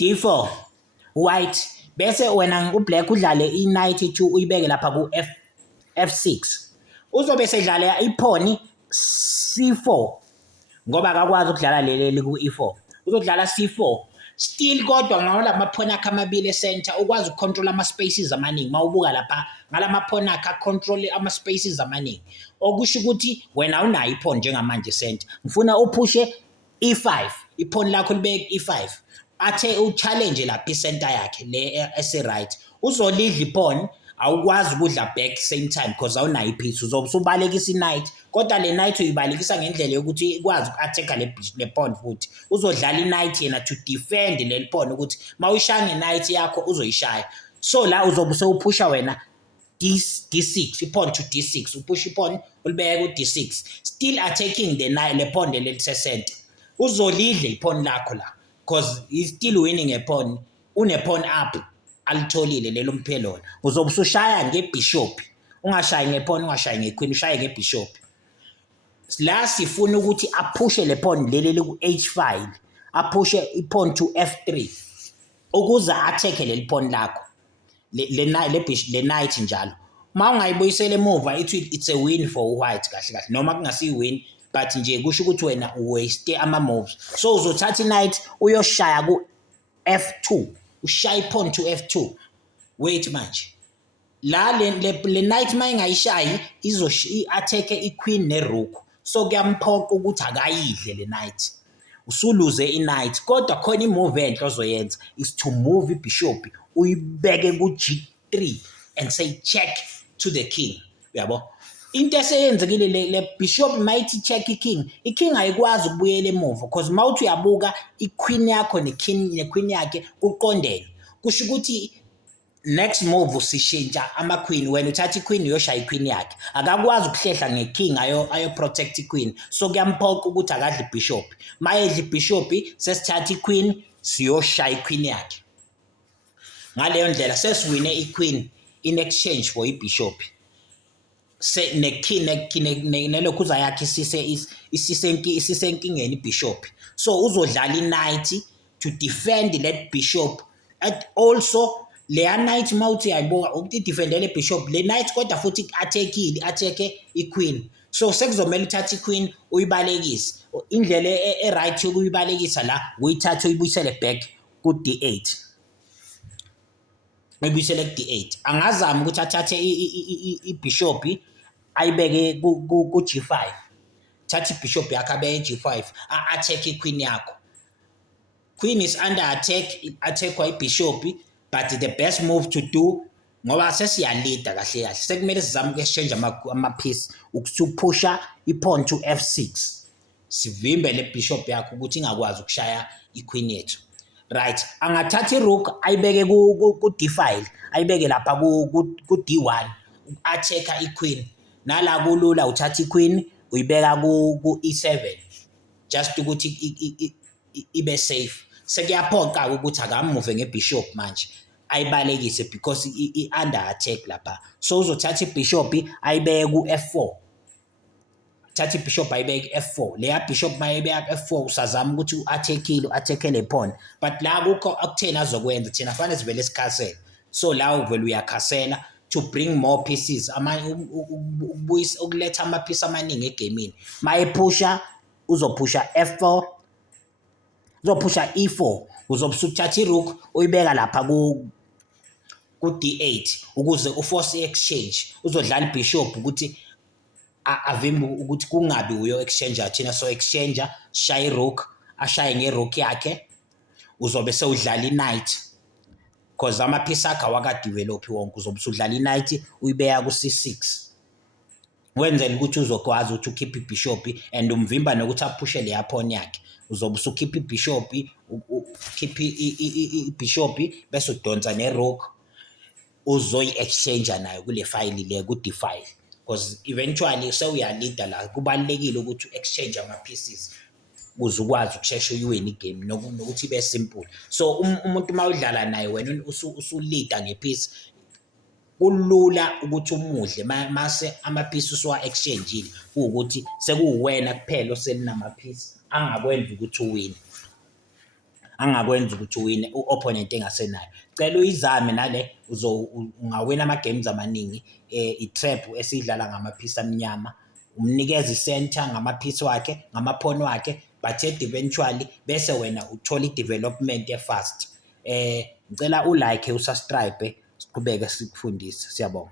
D4 white bese wena ublack udlale i-knight 2 uyibeke lapha ku F6 uzobe sedlala ipawn C4 ngoba akakwazi ukudlala leli ku E4 uzodlala C4 still kodwa ngala maphone akhe amabili center ukwazi ukucontrol ama spaces amaningi mawubuka lapha ngalama pawn akhe control ama spaces amaningi okusho ukuthi wena unayo ipawn njengamanje center ngifuna uphushe E5 ipawn lakho libeke E5 athe uchallenge lapha icenter yakhe le ese right uzolidla ipawn awukwazi ukudla back same time because awunayo ipiece uzobe ubalekisa i-knight kodwa le knight uyibalekisa ngendlela yokuthi ikwazi uku-attack le pawn futhi uzodlala i-knight yena to defend le pawn ukuthi mawuyishaya nge-knight yakho uzoyishaya so la uzobe usewuphusha wena D6 ipawn to D6 uphusha ipawn ulibeke ku D6 still attacking le pawn lelise center uzolidla ipawn lakho la because he's still winning a pawn une pawn up alitholile lelo mphelona uzobe usushaya ngebishop ungashayi ngepawn ungashayi ngequeen ushaye ngebishop la sifuna ukuthi aphushe le pawn leli ku H5 aphushe ipawn to F3 ukuze attack leli pawn lakho le knight njalo mawungayibuyisela emuva it's a win for white kahle kahle noma kungasi win but nje kusho ukuthi wena waste ama moves so uzothatha i-knight uyoshaya ku F2 ushaya ipawn to F2 wait manje la le knight mayingayishayi attack iqueen nerook so kuyamphoqa ukuthi akayidle le knight usuluze i-knight kodwa khona imove enhle ozoyenza is to move ibishop uyibeke ku G3 and say check to the king uyabo into eseyenzekile le bishop might check i-king ayikwazi ukubuyela emuva because mawuthi uyabuka iqueen yakho nequeen yakhe kuqondene kusho ukuthi next move usishintsha ama-queen wena uthatha iqueen uyoshaya iqueen yakhe akakwazi ukuhlehla ngeking ayo protect iqueen so kuyamphoqa ukuthi akadle ibishop mayedla ibishop sesithatha iqueen siyoshaya iqueen yakhe ngaleyo ndlela sesiwine iqueen in exchange for ibishop nelokhuza yakhe isisenkingeni ibishop so uzodlala i-knight to defend that bishop and also le knight mawuthi yayibuka ukuthi defendele bishop le knight kodwa futhi attack iqueen so sekuzomela uthatha iqueen uyibalekise indlela right yokuyibalekisa la uyithatha uyibuyisele back ku D8 uyibuyisele ku D8 angazama ukuthi athathe ibishop ayibeke ku G5 thatha ibishop yakhe abeke G5 attack iqueen yakho queen is under attack kwa ibishop but the best move to do ngoba sesiyalida kahle kahle sekumele sizame uku-exchange ama-piece ukuphusha ipawn to F6 sivimbe le bishop yakho ukuthi ingakwazi ukushaya iqueen yethu right angathatha irook ayibeke ku D5 ayibeke lapha ku D1 attack iqueen nala kulula uthatha iqueen uyibeka ku E7 just ukuthi ibe safe sekuyaphoqa ukuthi akamuve ngebishop manje ayibalekise because i-under attack lapha so uzothatha ibishop ayibeke ku F4 thatha ibishop ayibeke F4 leya bishop mayibeka F4 usazama ukuthi u-attack le pawn but la kukho akuthena azokwenza thina fanele sivele sikhasele so la uvela uyakhasela to bring more pieces ukuletha ama-piece amaningi egamini mayephusha uzophusha F4 uzophusha E4 uzobe usuthatha irook uyibeka lapha ku D8 ukuze uforce exchange uzodlala ibishop ukuthi avimbe ukuthi kungabi uyo exchange thina so exchange shaya irook ashaye ngerook yakhe uzobe sewudlala i-knight because ama-piece akhe awakadevelop wonke uzobe usudlala i-knight uyibeka ku C6 wenzela ukuthi uzokwazi ukuthi ukhiphe ibishop and umvimba nokuthi aphushe leya pawn yakhe uzobe usukhipha ibishop ukhipha ibishop bese udonsa nerook uzoyi-exchange nayo kule file le ku D5 because eventually sewuyalida la kubalekile ukuthi u-exchange ama-pieces ukuze ukwazi ukusheshe uyiwine igame nokuthi ibe simple so umuntu mawudlala naye wena usulida ngepiece kulula ukuthi umudle mase ama-piece usuwa-exchangeile ukuthi sekuwuwena kuphela oselinama-piece angakwenza ukuthi uwine angakwenza ukuthi uwine u-opponent engasenayo. Cela uyizame nale ungawina ama-games amaningi. I-trap esiyidlala ngamaphisi amnyama, umnikeza i-center ngamaphisi wakhe, ngamaphone wakhe, but eventually bese wena uthola i-development e-fast. Ngicela ulike, usubscribe, siqhubeke sikufundise. Siyabonga.